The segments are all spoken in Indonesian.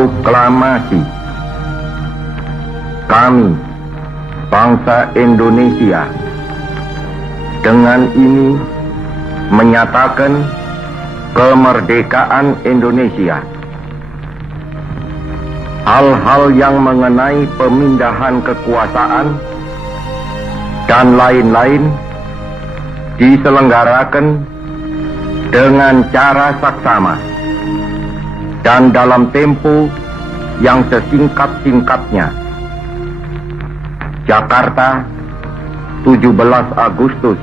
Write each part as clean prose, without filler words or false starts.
Proklamasi. Kami, bangsa Indonesia, dengan ini menyatakan kemerdekaan Indonesia. Hal-hal yang mengenai pemindahan kekuasaan dan lain-lain diselenggarakan dengan cara saksama dan dalam tempo yang sesingkat-singkatnya. Jakarta, 17 Agustus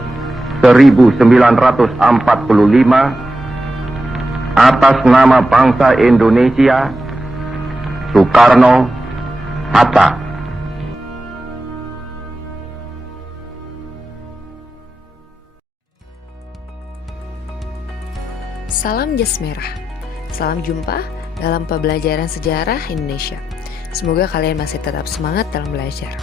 1945, atas nama bangsa Indonesia, Soekarno Hatta. Salam jas merah. Salam jumpa dalam pembelajaran sejarah Indonesia. Semoga kalian masih tetap semangat dalam belajar.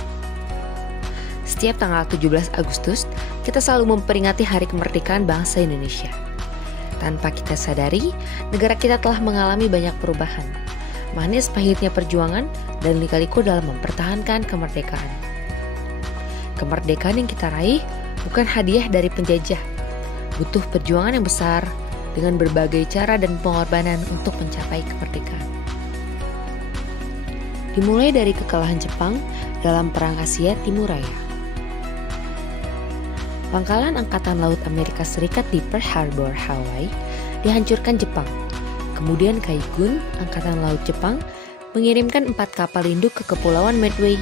Setiap tanggal 17 Agustus, kita selalu memperingati Hari Kemerdekaan Bangsa Indonesia. Tanpa kita sadari, negara kita telah mengalami banyak perubahan. Manis pahitnya perjuangan dan lika-liku dalam mempertahankan kemerdekaan. Kemerdekaan yang kita raih bukan hadiah dari penjajah. Butuh perjuangan yang besar dengan berbagai cara dan pengorbanan untuk mencapai kemerdekaan. Dimulai dari kekalahan Jepang dalam Perang Asia Timur Raya. Pangkalan Angkatan Laut Amerika Serikat di Pearl Harbor, Hawaii, dihancurkan Jepang. Kemudian Kaigun, Angkatan Laut Jepang, mengirimkan 4 kapal induk ke Kepulauan Midway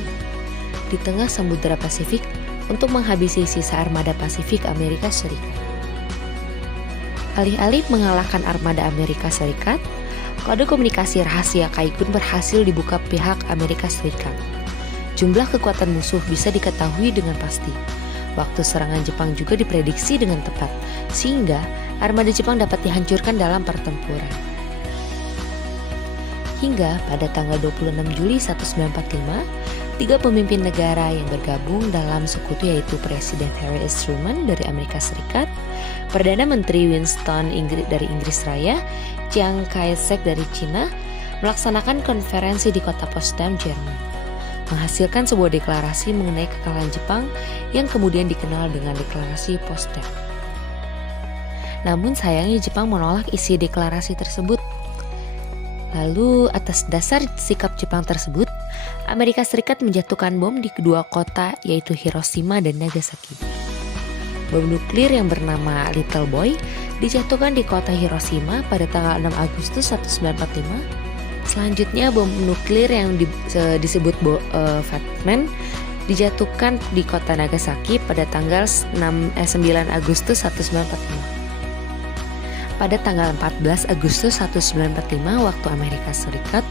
di tengah Samudra Pasifik untuk menghabisi sisa armada Pasifik Amerika Serikat. Alih-alih mengalahkan armada Amerika Serikat, kode komunikasi rahasia Kaigun berhasil dibuka pihak Amerika Serikat. Jumlah kekuatan musuh bisa diketahui dengan pasti. Waktu serangan Jepang juga diprediksi dengan tepat, sehingga armada Jepang dapat dihancurkan dalam pertempuran. Hingga pada tanggal 26 Juli 1945, 3 pemimpin negara yang bergabung dalam sekutu yaitu Presiden Harry S. Truman dari Amerika Serikat, Perdana Menteri Winston dari Inggris Raya, Chiang Kai-shek dari Cina, melaksanakan konferensi di kota Potsdam, Jerman, menghasilkan sebuah deklarasi mengenai kekalahan Jepang yang kemudian dikenal dengan deklarasi Potsdam. Namun sayangnya Jepang menolak isi deklarasi tersebut. Lalu atas dasar sikap Jepang tersebut, Amerika Serikat menjatuhkan bom di kedua kota yaitu Hiroshima dan Nagasaki. Bom nuklir yang bernama Little Boy dijatuhkan di kota Hiroshima pada tanggal 6 Agustus 1945. Selanjutnya bom nuklir yang disebut Fat Man dijatuhkan di kota Nagasaki pada tanggal 9 Agustus 1945. Pada tanggal 14 Agustus 1945 waktu Amerika Serikat,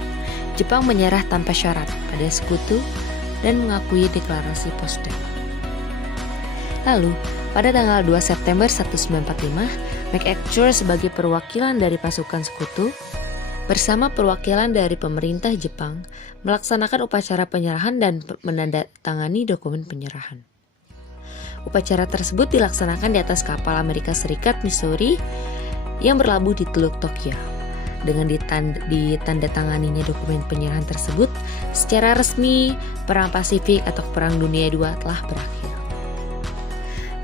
Jepang menyerah tanpa syarat pada sekutu dan mengakui deklarasi Potsdam. Lalu, pada tanggal 2 September 1945, MacArthur sebagai perwakilan dari pasukan sekutu bersama perwakilan dari pemerintah Jepang melaksanakan upacara penyerahan dan menandatangani dokumen penyerahan. Upacara tersebut dilaksanakan di atas kapal Amerika Serikat Missouri yang berlabuh di Teluk Tokyo. Dengan ditandatanganinya dokumen penyerahan tersebut, secara resmi Perang Pasifik atau Perang Dunia II telah berakhir.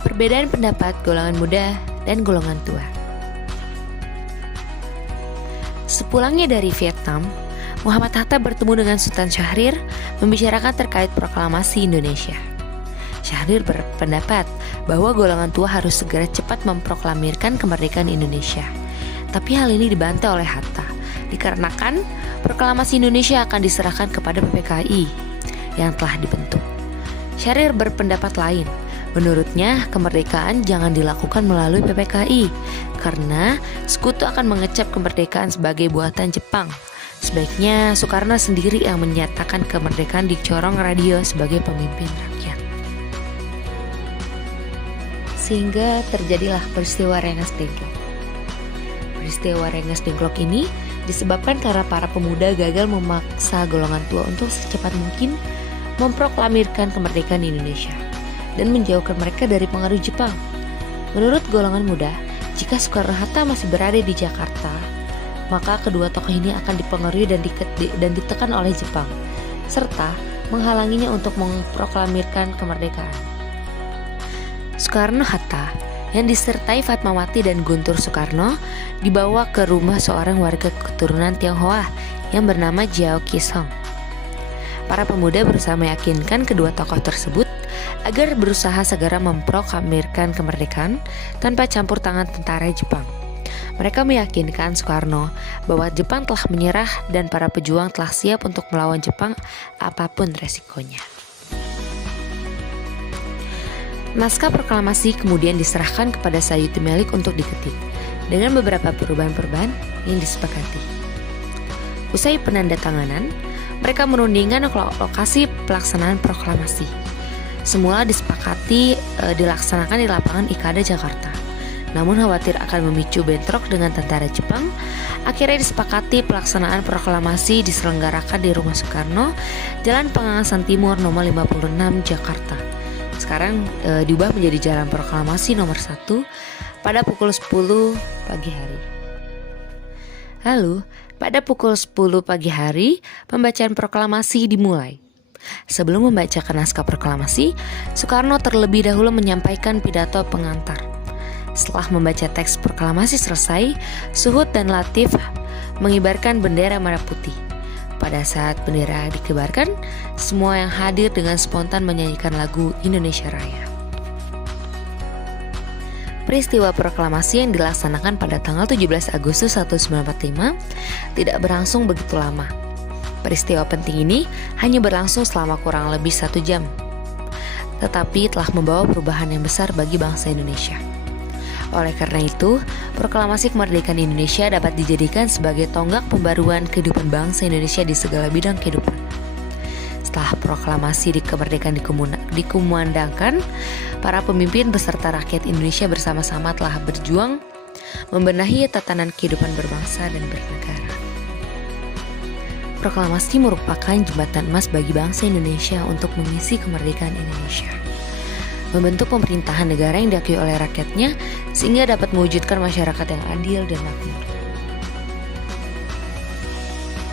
Perbedaan pendapat golongan muda dan golongan tua. Sepulangnya dari Vietnam, Muhammad Hatta bertemu dengan Sultan Syahrir membicarakan terkait proklamasi Indonesia. Syahrir berpendapat bahwa golongan tua harus segera cepat memproklamirkan kemerdekaan Indonesia. Tapi hal ini dibantah oleh Hatta, dikarenakan proklamasi Indonesia akan diserahkan kepada PPKI yang telah dibentuk. Syahrir berpendapat lain. Menurutnya, kemerdekaan jangan dilakukan melalui PPKI karena sekutu akan mengecap kemerdekaan sebagai buatan Jepang. Sebaiknya Soekarno sendiri yang menyatakan kemerdekaan di corong radio sebagai pemimpin rakyat. Sehingga terjadilah peristiwa Rengas Dengklok. Peristiwa Rengas Dengklok ini disebabkan karena para pemuda gagal memaksa golongan tua untuk secepat mungkin memproklamirkan kemerdekaan Indonesia dan menjauhkan mereka dari pengaruh Jepang. Menurut golongan muda, jika Soekarno-Hatta masih berada di Jakarta, maka kedua tokoh ini akan dipengaruhi dan ditekan oleh Jepang, serta menghalanginya untuk memproklamirkan kemerdekaan. Soekarno-Hatta yang disertai Fatmawati dan Guntur Soekarno dibawa ke rumah seorang warga keturunan Tionghoa yang bernama Jiao Qishong. Para pemuda berusaha meyakinkan kedua tokoh tersebut agar berusaha segera memproklamirkan kemerdekaan tanpa campur tangan tentara Jepang. Mereka meyakinkan Soekarno bahwa Jepang telah menyerah dan para pejuang telah siap untuk melawan Jepang apapun resikonya. Naskah proklamasi kemudian diserahkan kepada Sayuti Melik untuk diketik dengan beberapa perubahan-perubahan yang disepakati. Usai penandatanganan, mereka menundingkan lokasi pelaksanaan proklamasi. Semula disepakati dilaksanakan di lapangan Ikada, Jakarta. Namun khawatir akan memicu bentrok dengan tentara Jepang, akhirnya disepakati pelaksanaan proklamasi diselenggarakan di Rumah Soekarno, Jalan Pengangasan Timur nomor 56, Jakarta. Sekarang diubah menjadi Jalan Proklamasi nomor 1 pada pukul 10 pagi hari. Lalu, pada pukul 10 pagi hari, pembacaan proklamasi dimulai. Sebelum membacakan naskah proklamasi, Soekarno terlebih dahulu menyampaikan pidato pengantar. Setelah membaca teks proklamasi selesai, Suhut dan Latif mengibarkan bendera merah putih. Pada saat bendera dikibarkan, semua yang hadir dengan spontan menyanyikan lagu Indonesia Raya. Peristiwa proklamasi yang dilaksanakan pada tanggal 17 Agustus 1945 tidak berlangsung begitu lama. Peristiwa penting ini hanya berlangsung selama kurang lebih 1 jam, tetapi telah membawa perubahan yang besar bagi bangsa Indonesia. Oleh karena itu, proklamasi kemerdekaan Indonesia dapat dijadikan sebagai tonggak pembaruan kehidupan bangsa Indonesia di segala bidang kehidupan. Setelah proklamasi kemerdekaan dikumandangkan, para pemimpin beserta rakyat Indonesia bersama-sama telah berjuang membenahi tatanan kehidupan berbangsa dan bernegara. Proklamasi merupakan jembatan emas bagi bangsa Indonesia untuk mengisi kemerdekaan Indonesia, membentuk pemerintahan negara yang diakui oleh rakyatnya sehingga dapat mewujudkan masyarakat yang adil dan makmur.